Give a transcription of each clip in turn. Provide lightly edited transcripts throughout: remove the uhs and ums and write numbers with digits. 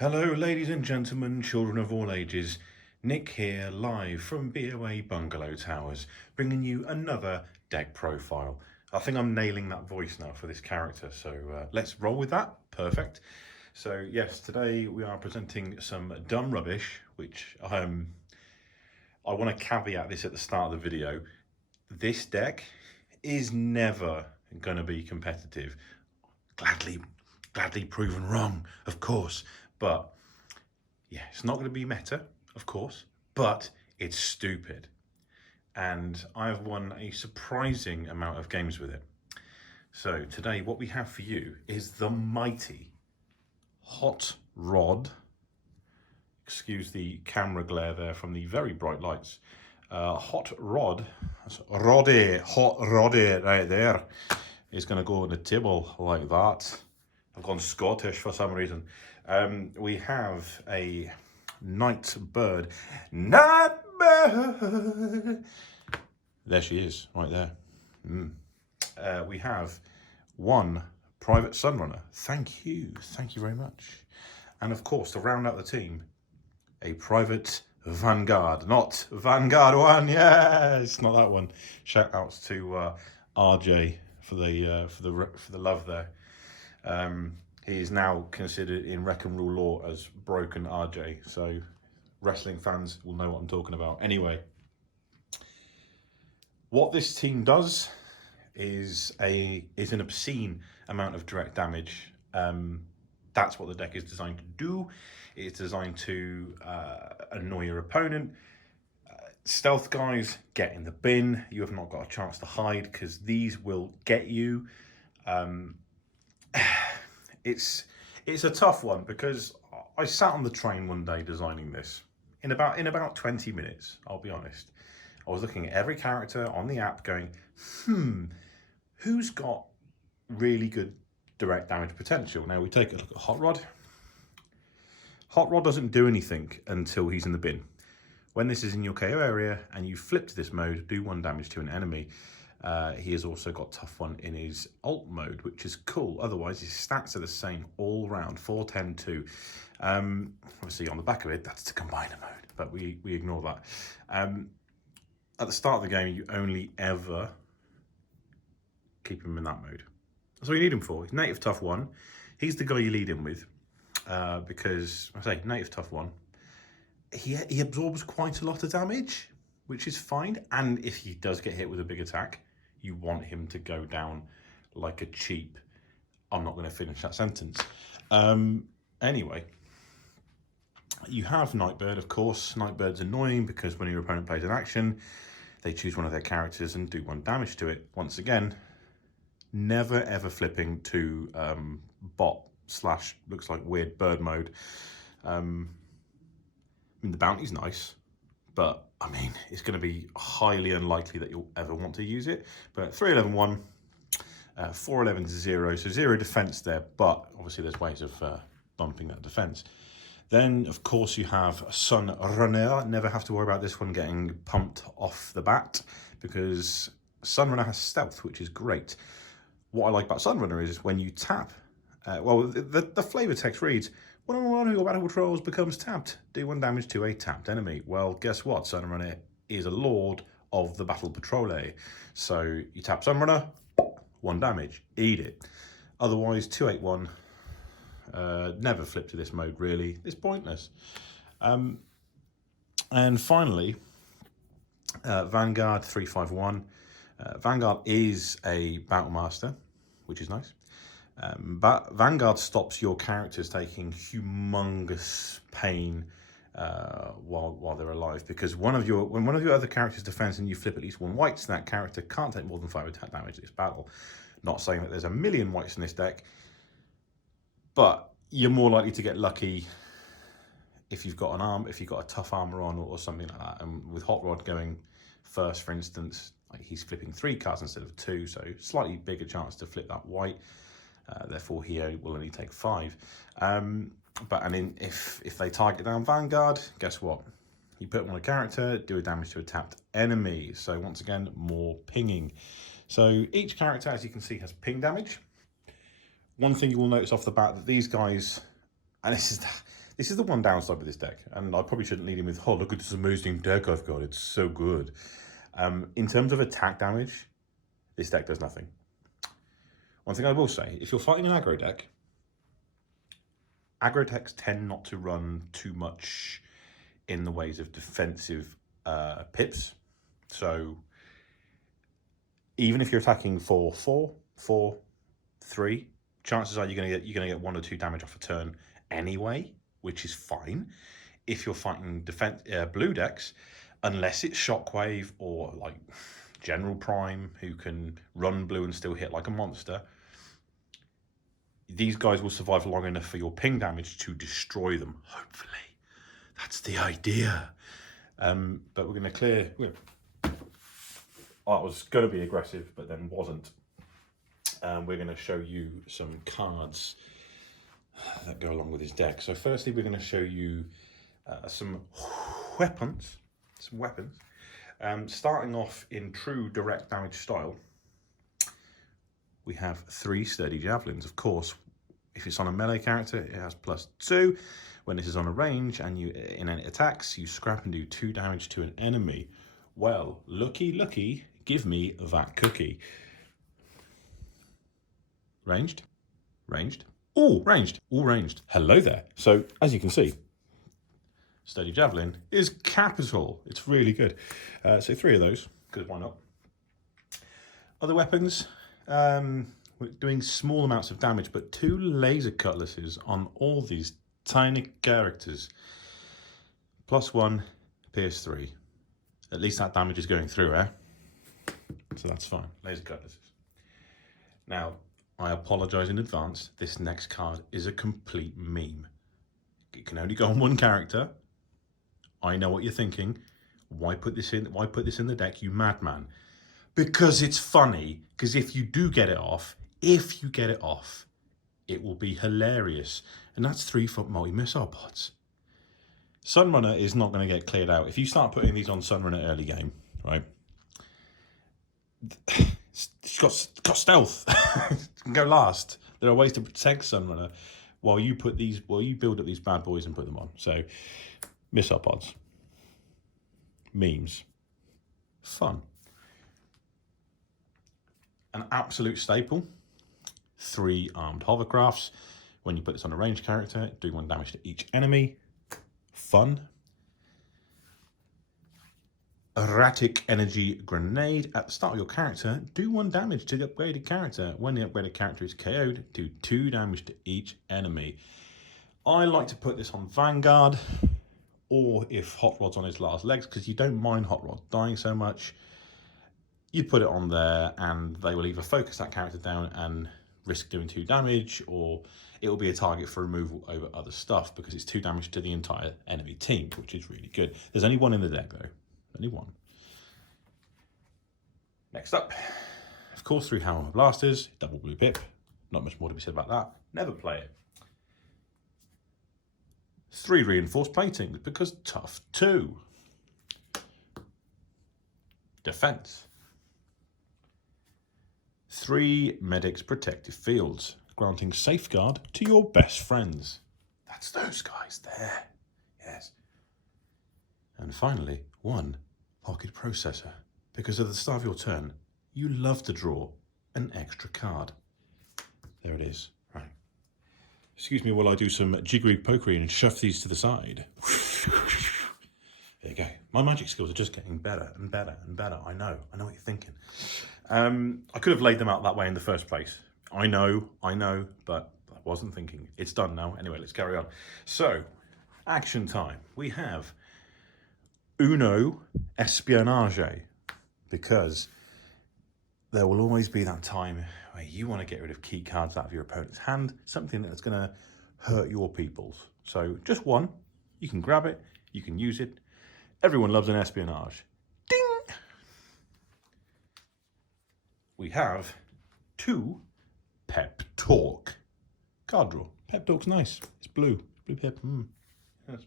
Hello, ladies and gentlemen, children of all ages. Nick here, live from BOA Bungalow Towers, bringing you another deck profile. I think I'm nailing that voice now for this character, so let's roll with that. Perfect. So yes, today we are presenting some dumb rubbish, which I want to caveat this at the start of the video. This deck is never going to be competitive. Gladly proven wrong, of course. But yeah, it's not going to be meta, of course, but it's stupid. And I've won a surprising amount of games with it. So today what we have for you is the mighty Hot Rod. Excuse the camera glare there from the very bright lights. Hot Rod, Hot Roddy right there, is going to go on the table like that. I've gone Scottish for some reason. We have a Night Bird. Night Bird! There she is, right there. We have one Private Sunrunner. Thank you very much. And of course, to round out the team, a Private Vanguard. Not Vanguard 1, yes, not that one. Shout outs to RJ for the love there. He is now considered in Wreck and Rule lore as Broken RJ, so wrestling fans will know what I'm talking about. Anyway, what this team does is an obscene amount of direct damage. That's what the deck is designed to do. It's designed to annoy your opponent. Stealth guys, get in the bin. You have not got a chance to hide because these will get you. It's a tough one because I sat on the train one day designing this. In about 20 minutes, I'll be honest. I was looking at every character on the app going, who's got really good direct damage potential? Now we take a look at Hot Rod. Hot Rod doesn't do anything until he's in the bin. When this is in your KO area and you flip to this mode, do 1 damage to an enemy. He has also got Tough One in his alt mode, which is cool. Otherwise, his stats are the same all round, 4, 10, 2. Obviously, on the back of it, that's the combiner mode, but we ignore that. At the start of the game, you only ever keep him in that mode. That's what you need him for. He's native Tough One. He's the guy you lead in with because, I say, native Tough One. He absorbs quite a lot of damage, which is fine. And if he does get hit with a big attack, you want him to go down like a cheap. I'm not going to finish that sentence. Anyway, you have Nightbird, of course. Nightbird's annoying because when your opponent plays an action, they choose one of their characters and do 1 damage to it. Once again, never ever flipping to bot / looks like weird bird mode. I mean, the bounty's nice, but I mean, it's going to be highly unlikely that you'll ever want to use it. But 311 1, 411 0, so 0 defense there, but obviously there's ways of bumping that defense. Then, of course, you have Sunrunner. Never have to worry about this one getting pumped off the bat because Sunrunner has stealth, which is great. What I like about Sunrunner is when you tap, the flavor text reads, "One who battle patrols becomes tapped. Do 1 damage to a tapped enemy." Well, guess what? Sunrunner is a lord of the battle patrol. So you tap Sunrunner, 1 damage. Eat it. Otherwise, 281. Never flip to this mode, really. It's pointless. And finally, Vanguard 351. Vanguard is a battle master, which is nice. But Vanguard stops your characters taking humongous pain while they're alive, because when one of your other characters defends and you flip at least 1 white, so that character can't take more than 5 attack damage this battle. Not saying that there's a million whites in this deck, but you're more likely to get lucky if you've got a tough armor on or something like that. And with Hot Rod going first, for instance, like he's flipping 3 cards instead of 2, so slightly bigger chance to flip that white. Therefore, he will only take 5. If they target down Vanguard, guess what? You put them on a character, do a damage to a tapped enemy. So once again, more pinging. So each character, as you can see, has ping damage. One thing you will notice off the bat that these guys, and this This is the one downside with this deck, and I probably shouldn't lead in with, oh, look at this amazing deck I've got, it's so good. In terms of attack damage, this deck does nothing. One thing I will say, if you're fighting an aggro decks tend not to run too much in the ways of defensive pips. So even if you're attacking for 3, chances are you're gonna get 1 or 2 damage off a turn anyway, which is fine. If you're fighting blue decks, unless it's Shockwave or like General Prime, who can run blue and still hit like a monster, these guys will survive long enough for your ping damage to destroy them, hopefully. That's the idea. But we're going to clear... I was going to be aggressive, but then wasn't. We're going to show you some cards that go along with his deck. So firstly, we're going to show you some weapons. Starting off in true direct damage style, we have 3 sturdy javelins. Of course, if it's on a melee character, it has +2. When this is on a range and you in any attacks, you scrap and do 2 damage to an enemy. Well, looky, give me that cookie. Ranged. All ranged. Hello there. So, as you can see, sturdy javelin is capital. It's really good. So 3 of those, because why not? Other weapons, we're doing small amounts of damage, but 2 laser cutlasses on all these tiny characters. +1, PS3. At least that damage is going through, eh? So that's fine. Laser cutlasses. Now, I apologise in advance. This next card is a complete meme. It can only go on 1 character. I know what you're thinking. Why put this in the deck, you madman? Because it's funny. Because if you do get it off, it will be hilarious. And that's 3-foot multi-missile pods. Sunrunner is not going to get cleared out. If you start putting these on Sunrunner early game, right? It's got stealth. It can go last. There are ways to protect Sunrunner while you build up these bad boys and put them on. So, missile pods, memes, fun. An absolute staple, 3 armed hovercrafts. When you put this on a ranged character, do 1 damage to each enemy. Fun. Erratic energy grenade. At the start of your character, do 1 damage to the upgraded character. When the upgraded character is KO'd, do 2 damage to each enemy. I like to put this on Vanguard, or if Hot Rod's on his last legs, because you don't mind Hot Rod dying so much. You put it on there and they will either focus that character down and risk doing 2 damage, or it will be a target for removal over other stuff because it's 2 damage to the entire enemy team, which is really good. There's only 1 in the deck though, only 1. Next up, of course, 3 Hammer Blasters, double blue pip. Not much more to be said about that. Never play it. 3 reinforced platings because tough 2. Defense. 3 medics protective fields, granting safeguard to your best friends. That's those guys there. Yes. And finally, 1 pocket processor, because at the start of your turn, you love to draw an extra card. There it is. Right. Excuse me while I do some jiggery pokery and shove these to the side. There you go. My magic skills are just getting better and better and better. I know what you're thinking. I could have laid them out that way in the first place. I know, but I wasn't thinking. It's done now. Anyway, let's carry on. So, action time. We have Uno Espionage, because there will always be that time where you want to get rid of key cards out of your opponent's hand, something that's going to hurt your peoples. So, just 1. You can grab it. You can use it. Everyone loves an espionage. Ding! We have 2 Pep Talk. Card draw. Pep Talk's nice. It's blue. Blue pep. Yes.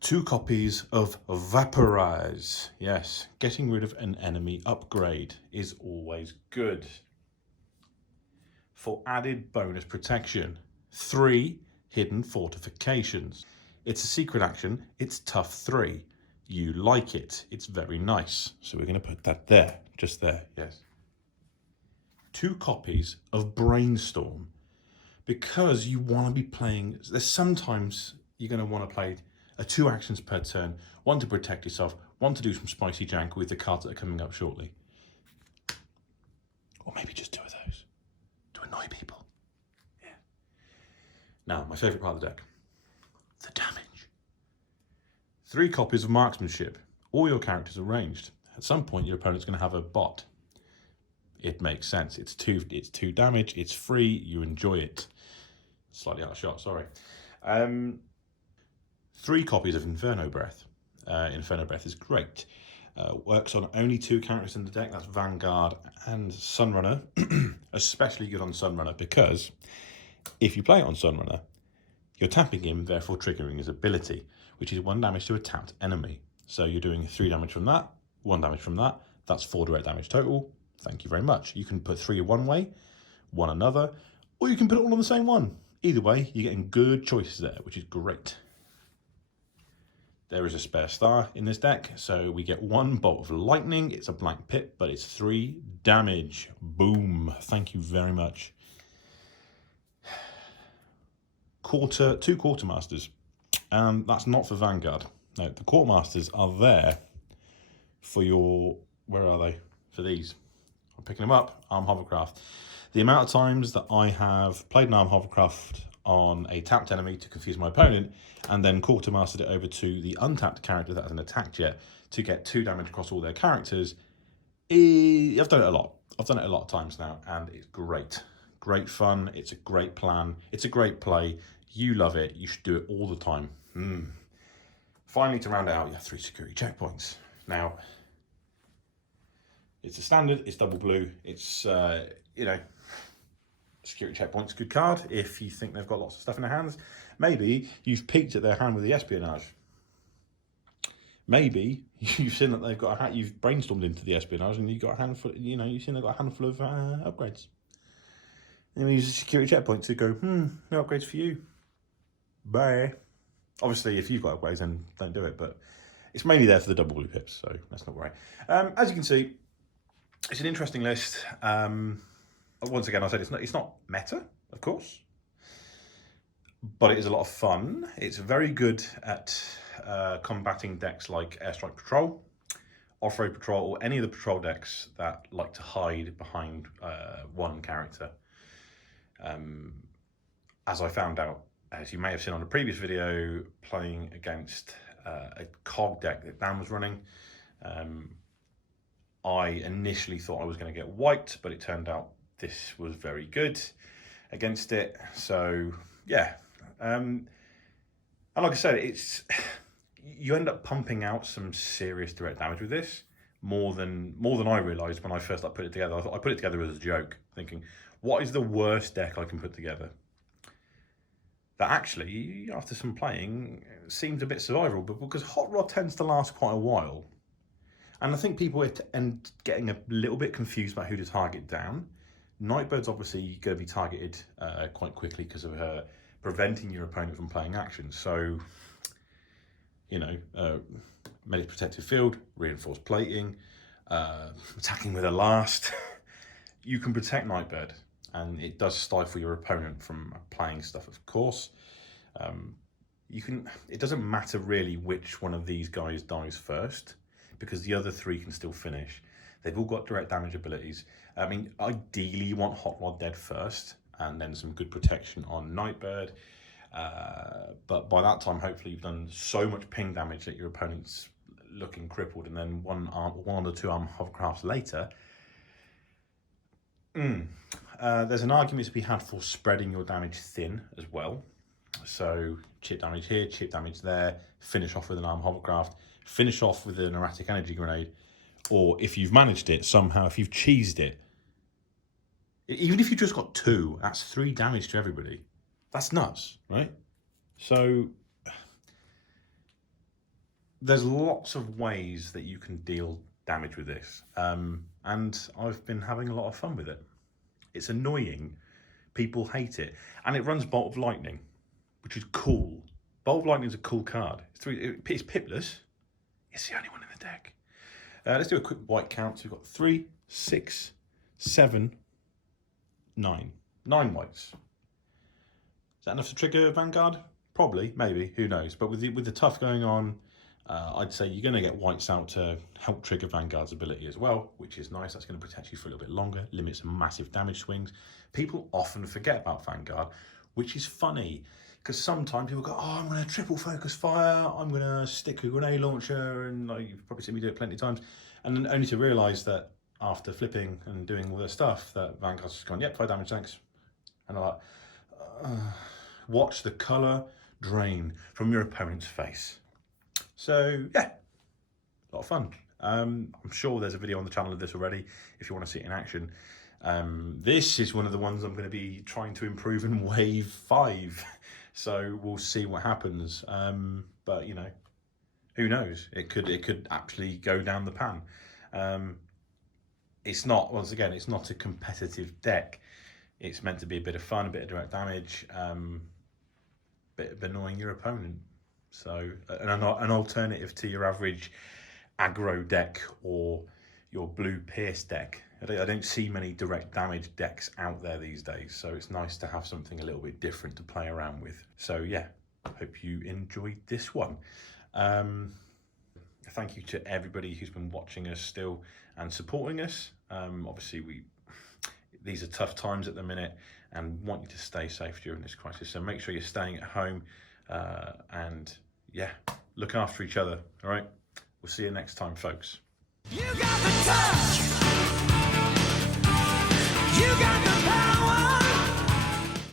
2 copies of Vaporize. Yes, getting rid of an enemy upgrade is always good. For added bonus protection, 3 Hidden Fortifications. It's a secret action. It's tough 3. You like it. It's very nice. So we're going to put that there. Just there. Yes. 2 copies of Brainstorm. Because you want to be playing... There's sometimes you're going to want to play 2 actions per turn. 1 to protect yourself. 1 to do some spicy jank with the cards that are coming up shortly. Or maybe just 2 of those. To annoy people. Yeah. Now, my favourite part of the deck. The damage. 3 copies of Marksmanship. All your characters are ranged. At some point, your opponent's going to have a bot. It makes sense. It's 2 damage. It's free. You enjoy it. Slightly out of shot, sorry. 3 copies of Inferno Breath. Inferno Breath is great. Works on only 2 characters in the deck. That's Vanguard and Sunrunner. Especially good on Sunrunner because if you play it on Sunrunner, you're tapping him, therefore triggering his ability, which is 1 damage to a tapped enemy. So you're doing 3 damage from that, 1 damage from that. That's 4 direct damage total. Thank you very much. You can put 3 one way, 1 another, or you can put it all on the same one. Either way, you're getting good choices there, which is great. There is a spare star in this deck, so we get 1 bolt of lightning. It's a blank pit, but it's 3 damage. Boom. Thank you very much. 2 Quartermasters. And that's not for Vanguard. No, the Quartermasters are there for your... Where are they? For these. I'm picking them up. Arm Hovercraft. The amount of times that I have played an Arm Hovercraft on a tapped enemy to confuse my opponent and then Quartermastered it over to the untapped character that hasn't attacked yet to get 2 damage across all their characters. I've done it a lot. I've done it a lot of times now and it's great. Great fun. It's a great plan. It's a great play. You love it. You should do it all the time. Finally, to round it out, you have 3 security checkpoints. Now, it's a standard. It's double blue. It's, you know, security checkpoint's a good card if you think they've got lots of stuff in their hands. Maybe you've peeked at their hand with the espionage. Maybe you've seen that they've got a hat. You've brainstormed into the espionage and you've got a handful. You know, you've seen they've got a handful of upgrades. And you use a security checkpoint to go, no upgrades for you. Bye. Obviously, if you've got upgrades, then don't do it. But it's mainly there for the double blue pips, so let's not worry. As you can see, it's an interesting list. Once again, I said it's not meta, of course, but it is a lot of fun. It's very good at combating decks like Airstrike Patrol, Off-Road Patrol, or any of the patrol decks that like to hide behind 1 character. As I found out, as you may have seen on a previous video, playing against a COG deck that Dan was running, I initially thought I was going to get wiped, but it turned out this was very good against it. So yeah, and like I said, you end up pumping out some serious direct damage with this, more than I realised when I first put it together. I thought I put it together as a joke, thinking, what is the worst deck I can put together? That actually, after some playing, seemed a bit survivable, but because Hot Rod tends to last quite a while, and I think people are getting a little bit confused about who to target down. Nightbird's obviously going to be targeted quite quickly because of her preventing your opponent from playing actions. So, you know, Medic Protective Field, Reinforced Plating, attacking with a last. You can protect Nightbird, and it does stifle your opponent from playing stuff, of course. It doesn't matter really which one of these guys dies first, because the other 3 can still finish. They've all got direct damage abilities. I mean, ideally you want Hot Rod dead first, and then some good protection on Nightbird. But by that time, hopefully you've done so much ping damage that your opponent's looking crippled, and then one or 2 arm hovercrafts later. There's an argument to be had for spreading your damage thin as well. So chip damage here, chip damage there, finish off with an arm hovercraft, finish off with an erratic energy grenade, or if you've managed it somehow, if you've cheesed it, even if you just got 2, that's 3 damage to everybody. That's nuts, right? So there's lots of ways that you can deal damage with this, and I've been having a lot of fun with it. It's annoying. People hate it. And it runs Bolt of Lightning. which is cool. Bold Lightning's a cool card. It's pipless. It's the only one in the deck. Let's do a quick white count. So we've got 3, 6, 7, 9. 9 whites. Is that enough to trigger Vanguard? Probably, maybe, who knows. But with the tough going on, I'd say you're going to get whites out to help trigger Vanguard's ability as well, which is nice. That's going to protect you for a little bit longer, limit some massive damage swings. People often forget about Vanguard, which is funny, because sometimes people go, oh, I'm going to triple focus fire, I'm going to stick a grenade launcher, and you've probably seen me do it plenty of times, and then only to realise that after flipping and doing all their stuff, that Vanguard's just gone, yep, 5 damage, thanks. And I'm like, watch the colour drain from your opponent's face. So yeah, a lot of fun. I'm sure there's a video on the channel of this already if you want to see it in action. This is one of the ones I'm going to be trying to improve in wave 5. So we'll see what happens. But you know, who knows? It could actually go down the pan. It's not, once again, it's not a competitive deck. It's meant to be a bit of fun, a bit of direct damage, bit of annoying your opponent. So an alternative to your average aggro deck or your blue pierce deck. I don't see many direct damage decks out there these days, so it's nice to have something a little bit different to play around with. So yeah, hope you enjoyed this one. Thank you to everybody who's been watching us still and supporting us. Obviously these are tough times at the minute, and want you to stay safe during this crisis. So make sure you're staying at home, and yeah, look after each other. All right, we'll see you next time, folks. You got the touch. You got